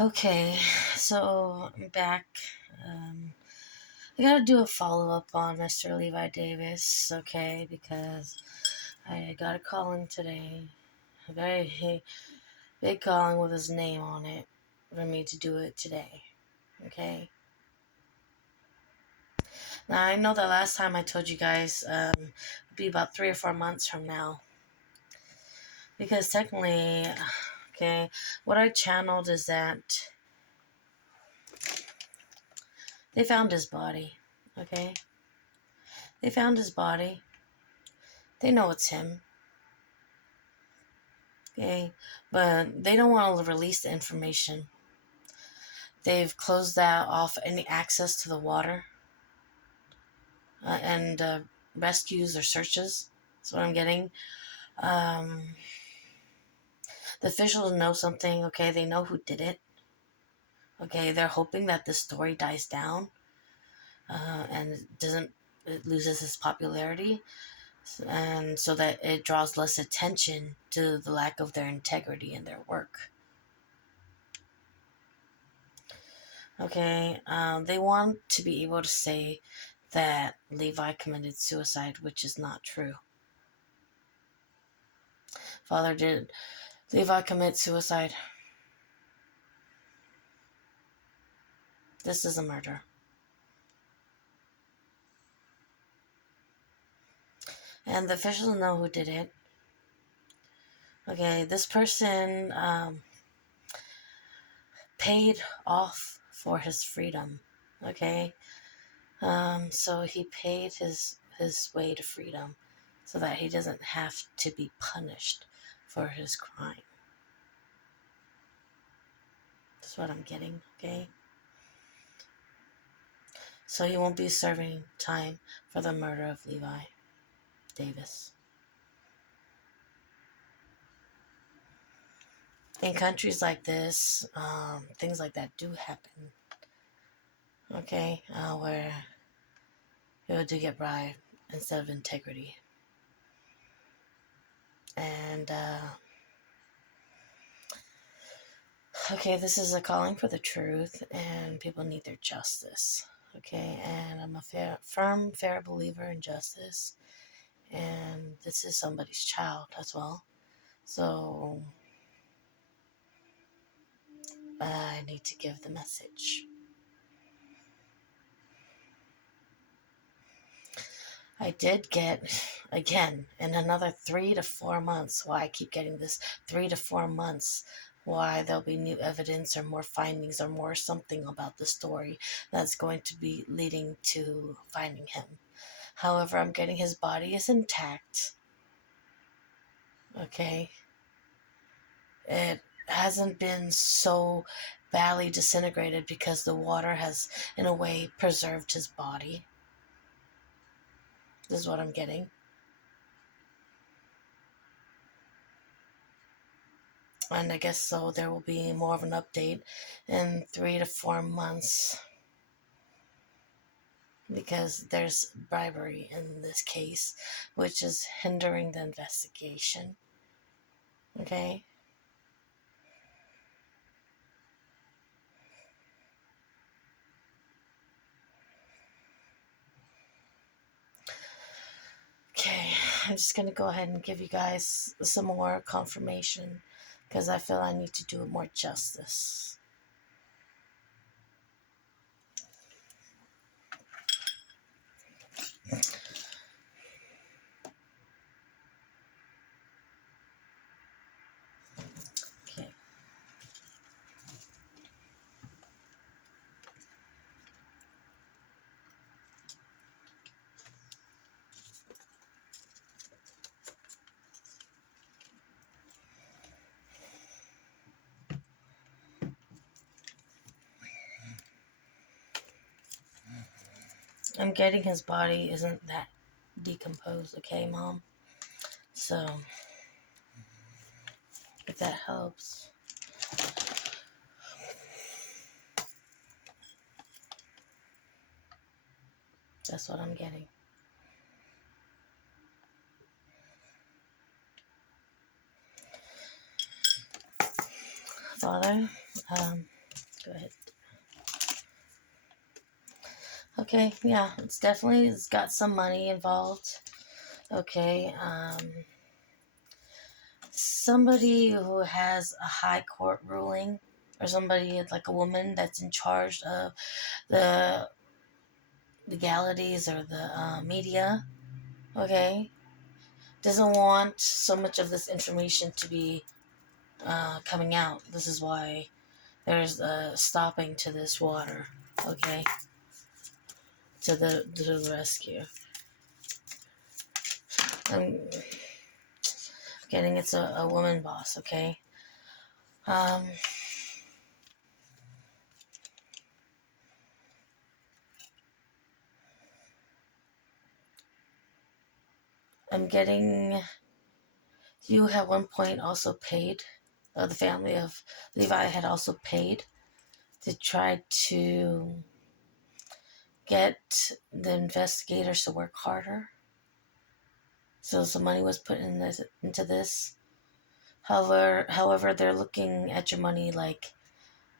Okay, so I'm back. Um, I gotta do a follow up on Mr. Levi Davis, okay, because I got a calling today. A very big calling with his name on it for me to do it today, okay? Now, I know that last time I told you guys it'd be about 3 or 4 months from now, because technically, okay, what I channeled is that they found his body, okay? They found his body. They know it's him. Okay, but they don't want to release the information. They've closed that off any access to the water and rescues or searches. That's what I'm getting. Um, the officials know something. Okay, they know who did it. Okay, they're hoping that the story dies down and it loses its popularity, and so that it draws less attention to the lack of their integrity in their work. Okay, they want to be able to say that Levi committed suicide, which is not true. Father, did Levi commit suicide? This is a murder. And the officials know who did it. Okay, this person paid off for his freedom. Okay, so he paid his way to freedom so that he doesn't have to be punished for his crime. That's what I'm getting, okay? So he won't be serving time for the murder of Levi Davis. In countries like this, things like that do happen, okay? Where people do get bribed instead of integrity. And, okay, this is a calling for the truth, and people need their justice, okay? And I'm a firm, fair believer in justice, and this is somebody's child as well. So I need to give the message. I did get, again, in another 3 to 4 months, why I keep getting this 3 to 4 months, why there'll be new evidence or more findings or more something about the story that's going to be leading to finding him. However, I'm getting his body is intact. Okay. It hasn't been so badly disintegrated because the water has, in a way, preserved his body. This is what I'm getting. And I guess so there will be more of an update in 3 to 4 months because there's bribery in this case, which is hindering the investigation. Okay? Okay, I'm just going to go ahead and give you guys some more confirmation because I feel I need to do it more justice. Okay. I'm getting his body isn't that decomposed, okay, Mom? So, if that helps. That's what I'm getting. Father, Go ahead. Okay, yeah, it's got some money involved. Okay, somebody who has a high court ruling, or somebody like a woman that's in charge of the legalities or the media. Okay, doesn't want so much of this information to be coming out. This is why there's a stopping to this water. Okay, to the rescue. I'm getting it's a woman boss. Okay. Um, I'm getting you at one point also paid. The family of Levi had also paid to try to get the investigators to work harder. So some money was put into this. However, they're looking at your money like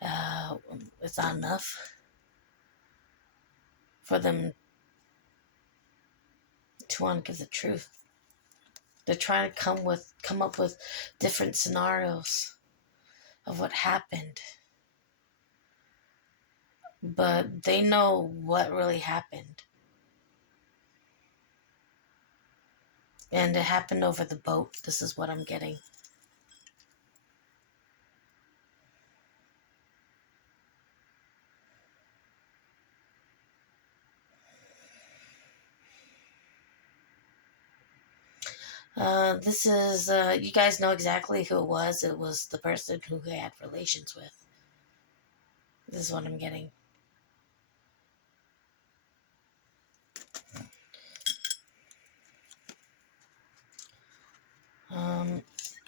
uh, it's not enough for them to want to give the truth. They're trying to come up with different scenarios of what happened, but they know what really happened, and it happened over the boat. This is what I'm getting. This is, you guys know exactly who it was. It was the person who he had relations with. This is what I'm getting.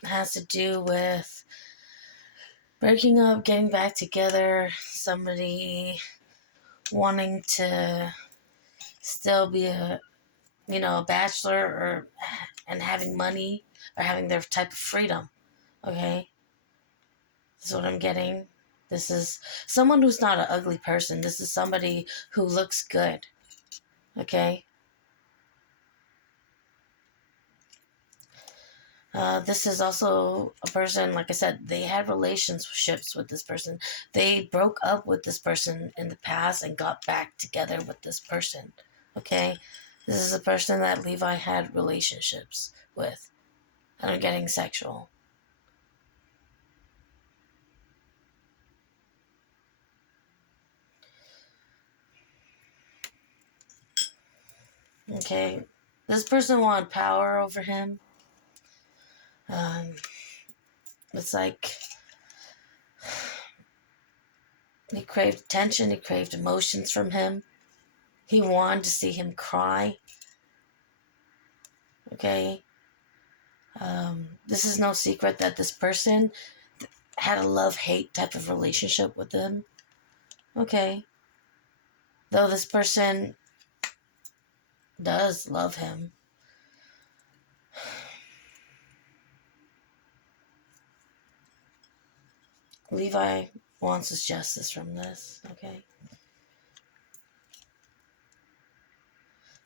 Has to do with breaking up, getting back together, somebody wanting to still be a bachelor or and having money or having their type of freedom. Okay, this is what I'm getting. This is someone who's not an ugly person. This is somebody who looks good. Okay. This is also a person, like I said, they had relationships with this person. They broke up with this person in the past and got back together with this person. Okay? This is a person that Levi had relationships with. And I'm getting sexual. Okay? This person wanted power over him. Um, it's like he craved attention, he craved emotions from him. He wanted to see him cry. Okay? This is no secret that this person had a love-hate type of relationship with him. Okay. Though this person does love him. Levi wants his justice from this. Okay.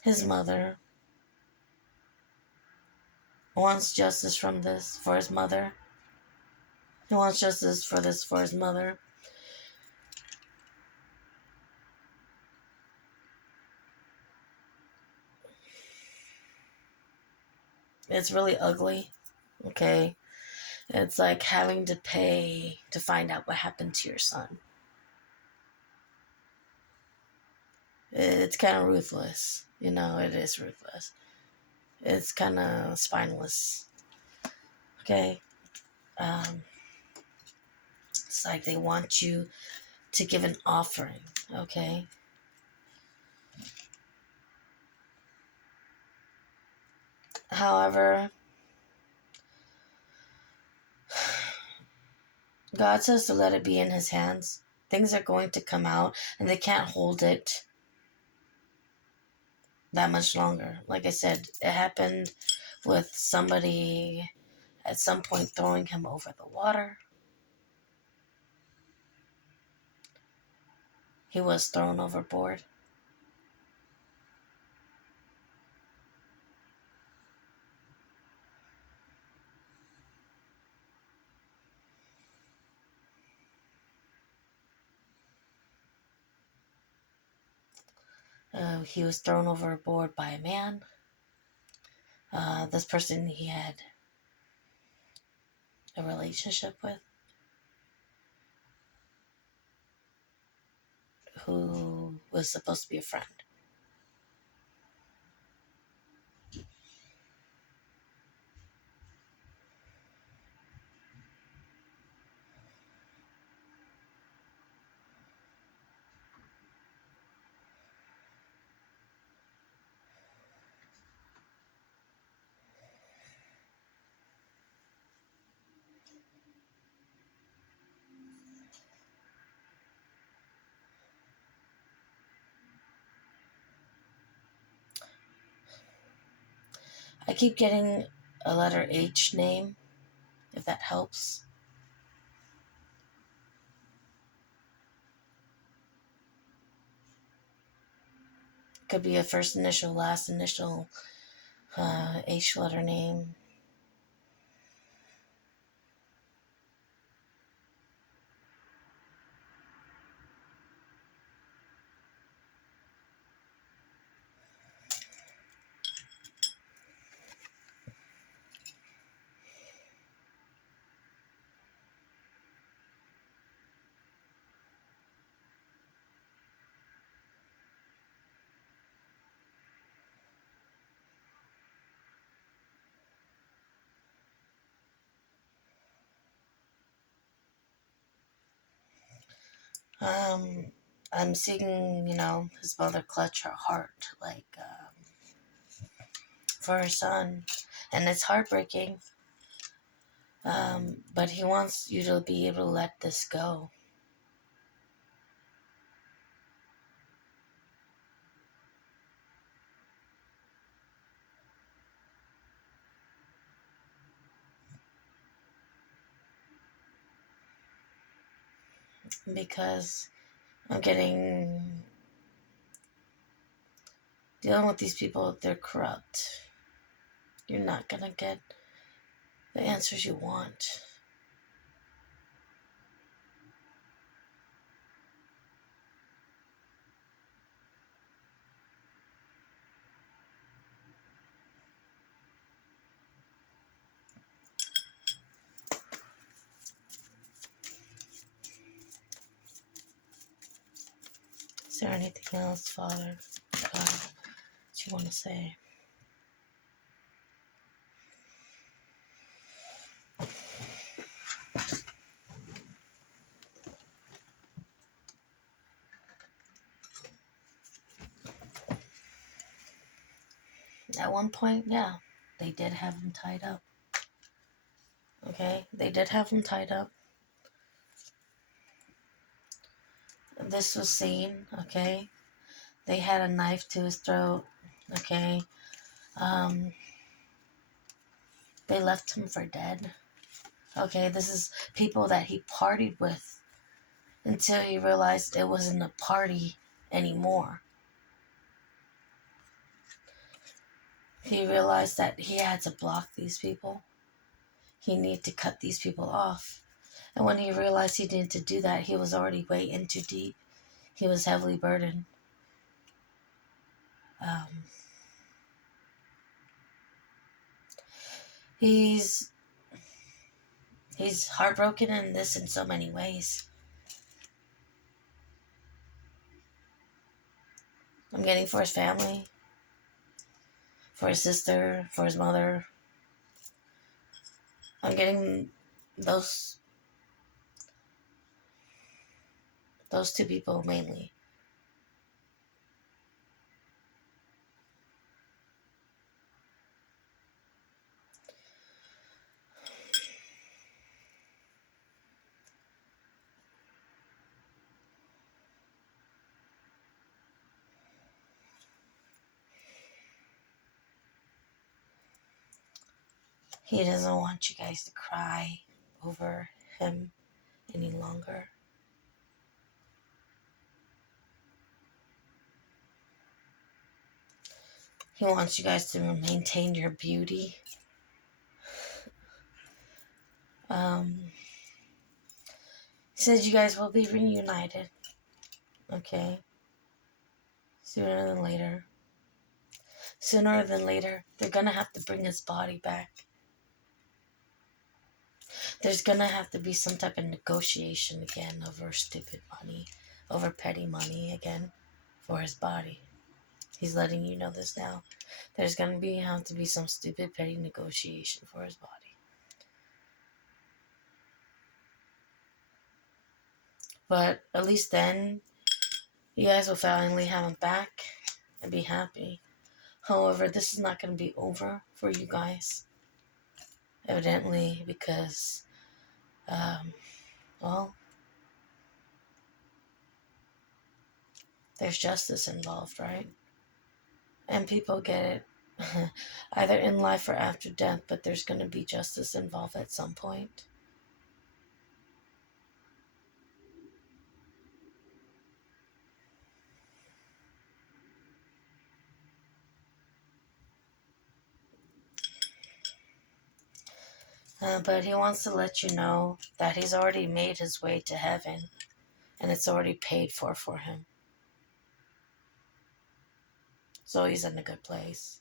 His mother wants justice from this for his mother. He wants justice for this for his mother. It's really ugly. Okay. It's like having to pay to find out what happened to your son. It's kind of ruthless. It is ruthless. It's kind of spineless. Okay. It's like they want you to give an offering. Okay. However, God says to let it be in his hands. Things are going to come out and they can't hold it that much longer. Like I said, it happened with somebody at some point throwing him over the water. He was thrown overboard. He was thrown overboard by a man. This person he had a relationship with, who was supposed to be a friend. I keep getting a letter H name, if that helps. Could be a first initial, last initial, H letter name. Um, I'm seeing, his mother clutch her heart, like, for her son. And it's heartbreaking. But he wants you to be able to let this go. Because I'm getting, dealing with these people, they're corrupt. You're not gonna get the answers you want. Is there anything else, Father, that you want to say? At one point, yeah, they did have him tied up. Okay, they did have him tied up. This was seen, okay? They had a knife to his throat, okay? Um, they left him for dead. Okay, this is people that he partied with until he realized it wasn't a party anymore. He realized that he had to block these people. He needed to cut these people off. And when he realized he needed to do that, he was already way in too deep. He was heavily burdened. Um, he's heartbroken in this in so many ways. I'm getting for his family, for his sister, for his mother. I'm getting those two people mainly. He doesn't want you guys to cry over him any longer. He wants you guys to maintain your beauty. He says you guys will be reunited. Okay. Sooner than later. Sooner than later, they're gonna have to bring his body back. There's gonna have to be some type of negotiation again over stupid money, over petty money again for his body. He's letting you know this now. There's gonna have to be some stupid petty negotiation for his body. But at least then, you guys will finally have him back and be happy. However, this is not going to be over for you guys. Evidently, because, well, there's justice involved, right? And people get it either in life or after death, but there's going to be justice involved at some point. But he wants to let you know that he's already made his way to heaven and it's already paid for him. So he's in a good place.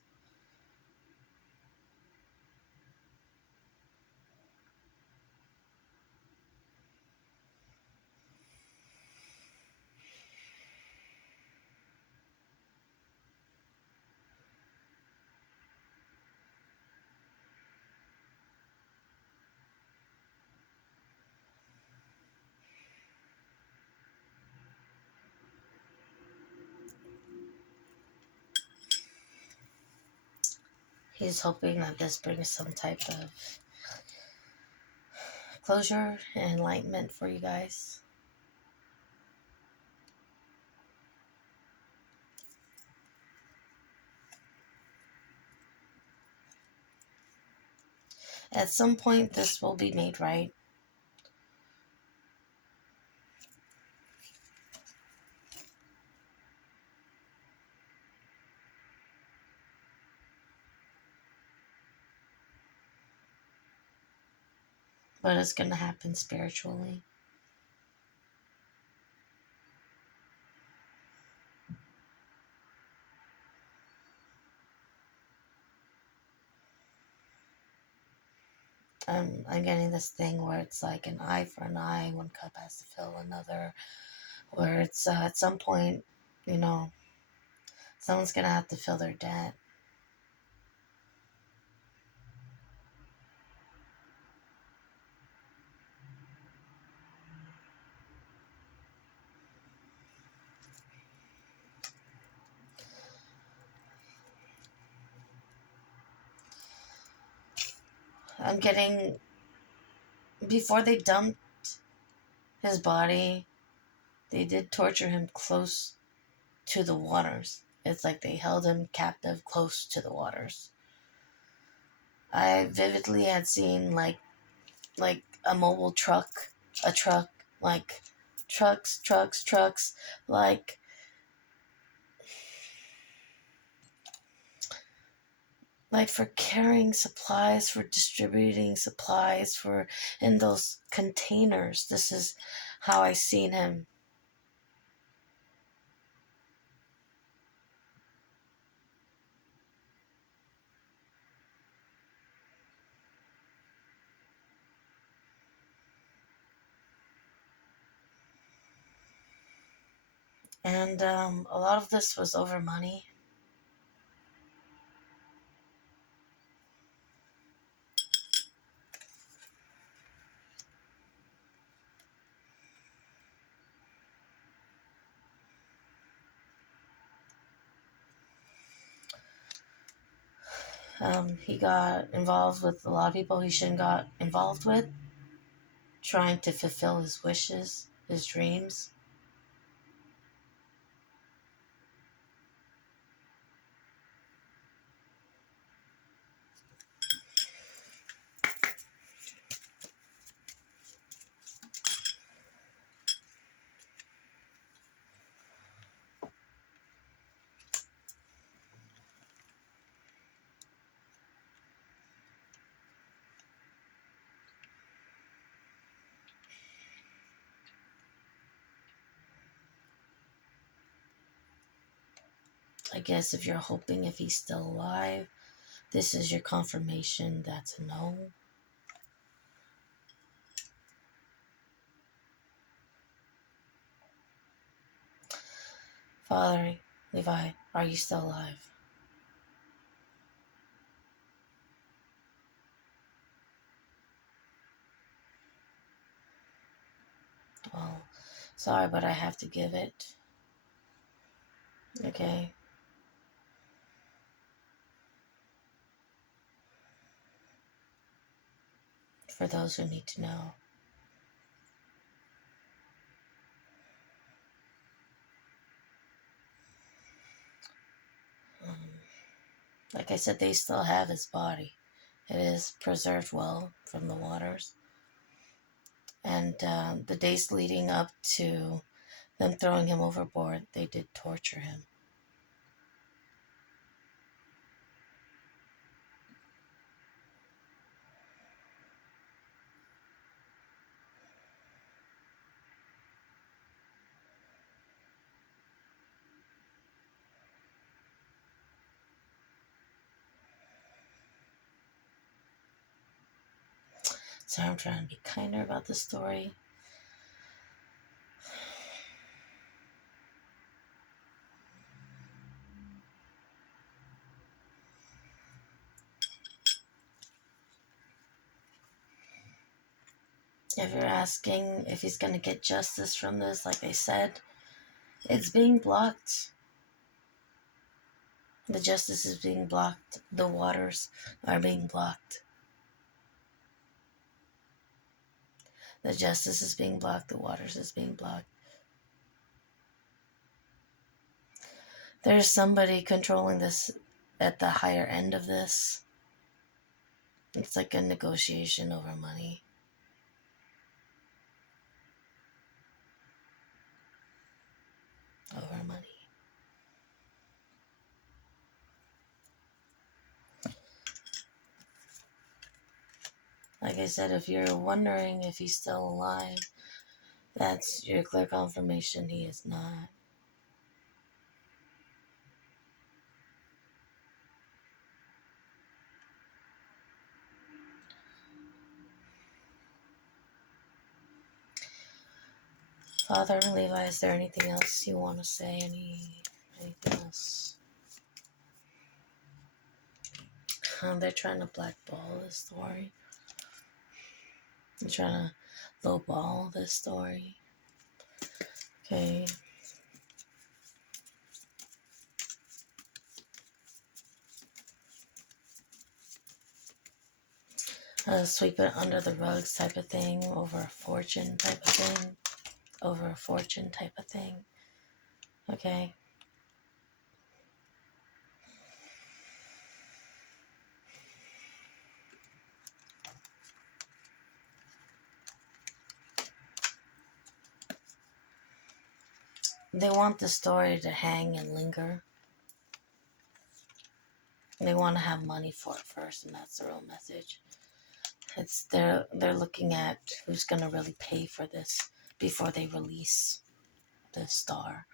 He's hoping that this brings some type of closure and enlightenment for you guys. At some point, this will be made right. But it's going to happen spiritually. I'm getting this thing where it's like an eye for an eye, one cup has to fill another, where it's at some point, you know, someone's going to have to fill their debt. I'm getting, before they dumped his body, they did torture him close to the waters. It's like they held him captive close to the waters. I vividly had seen like a mobile truck, a truck, like trucks, like for carrying supplies, for distributing supplies, for in those containers. This is how I seen him. And a lot of this was over money. He got involved with a lot of people he shouldn't got involved with, trying to fulfill his wishes, his dreams. I guess if you're hoping if he's still alive, this is your confirmation that's a no. Father, Levi, are you still alive? Well, sorry, but I have to give it. Okay. For those who need to know. Like I said, they still have his body. It is preserved well from the waters. And the days leading up to them throwing him overboard, they did torture him. So I'm trying to be kinder about the story. If you're asking if he's going to get justice from this, like I said, it's being blocked. The justice is being blocked. The waters are being blocked. The justice is being blocked. The waters is being blocked. There's somebody controlling this at the higher end of this. It's like a negotiation over money. Over money. Like I said, if you're wondering if he's still alive, that's your clear confirmation he is not. Father Levi, is there anything else you want to say? Anything else? They're trying to blackball this story. They're trying to lowball this story. Okay. Sweep it under the rugs type of thing, over a fortune type of thing. Over a fortune type of thing. Okay. They want the story to hang and linger. They want to have money for it first, and that's the real message. It's they're looking at who's gonna really pay for this before they release the star.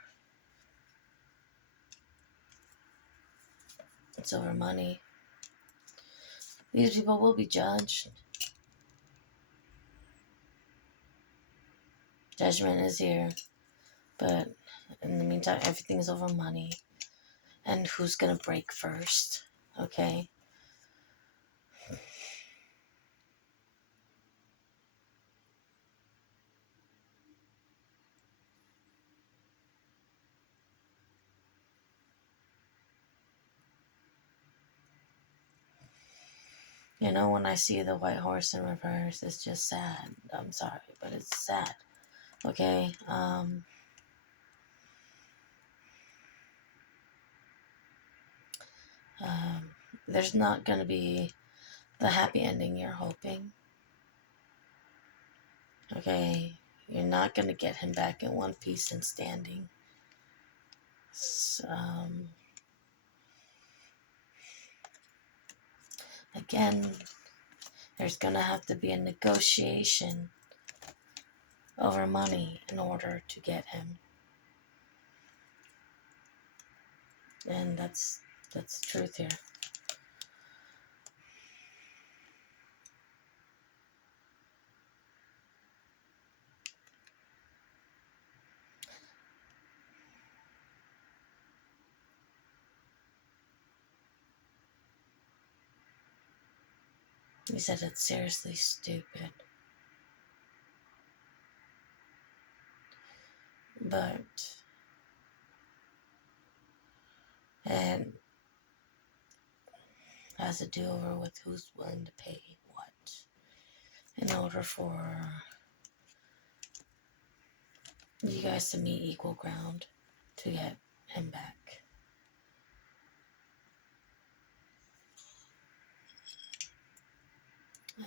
It's over money. These people will be judged. Judgment is here. But in the meantime, everything's over money. And who's gonna break first? Okay? You know, when I see the white horse in reverse, it's just sad. I'm sorry, but it's sad. Okay? There's not gonna be the happy ending you're hoping. Okay? You're not gonna get him back in one piece and standing. Again, there's gonna have to be a negotiation over money in order to get him. And that's the truth here. He said it's seriously stupid. But, and has to do over with who's willing to pay what in order for you guys to meet equal ground to get him back.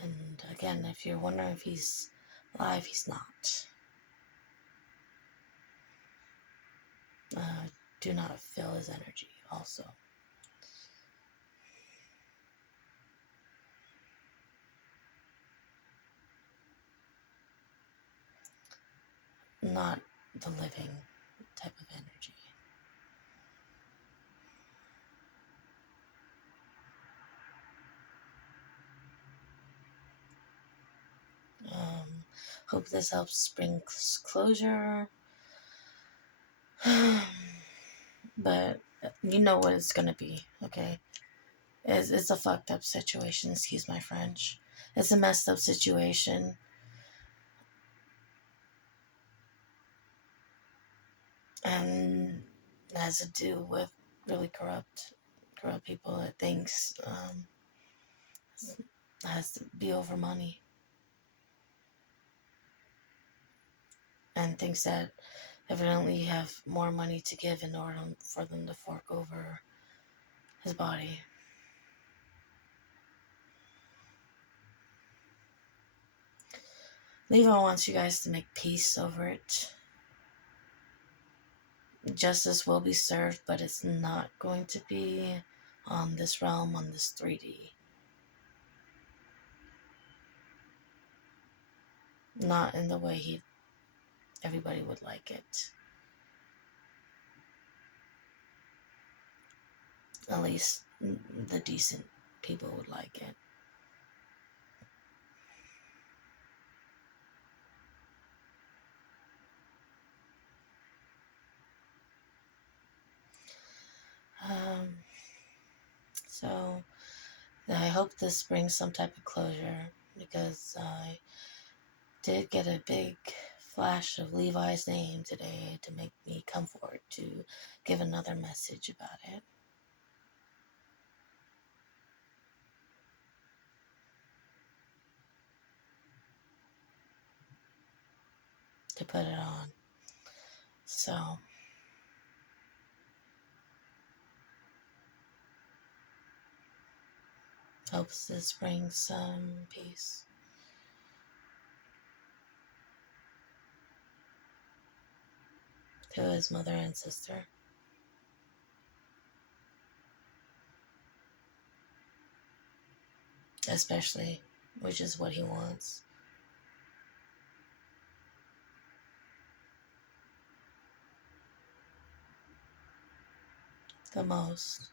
And again, if you're wondering if he's alive, he's not. Do not feel his energy also. Not the living type of energy. Hope this helps bring closure. But you know what it's gonna be, okay? It's a fucked up situation, excuse my French. It's a messed up situation. And it has to do with really corrupt people that thinks has to be over money. And thinks that evidently you have more money to give in order for them to fork over his body. Levi wants you guys to make peace over it. Justice will be served, but it's not going to be on this realm, on this 3D. Not in the way everybody would like it. At least the decent people would like it. So I hope this brings some type of closure, because I did get a big flash of Levi's name today to make me come forward to give another message about it. To put it on. So hopes this brings some peace. To his mother and sister. Especially, which is what he wants. The most.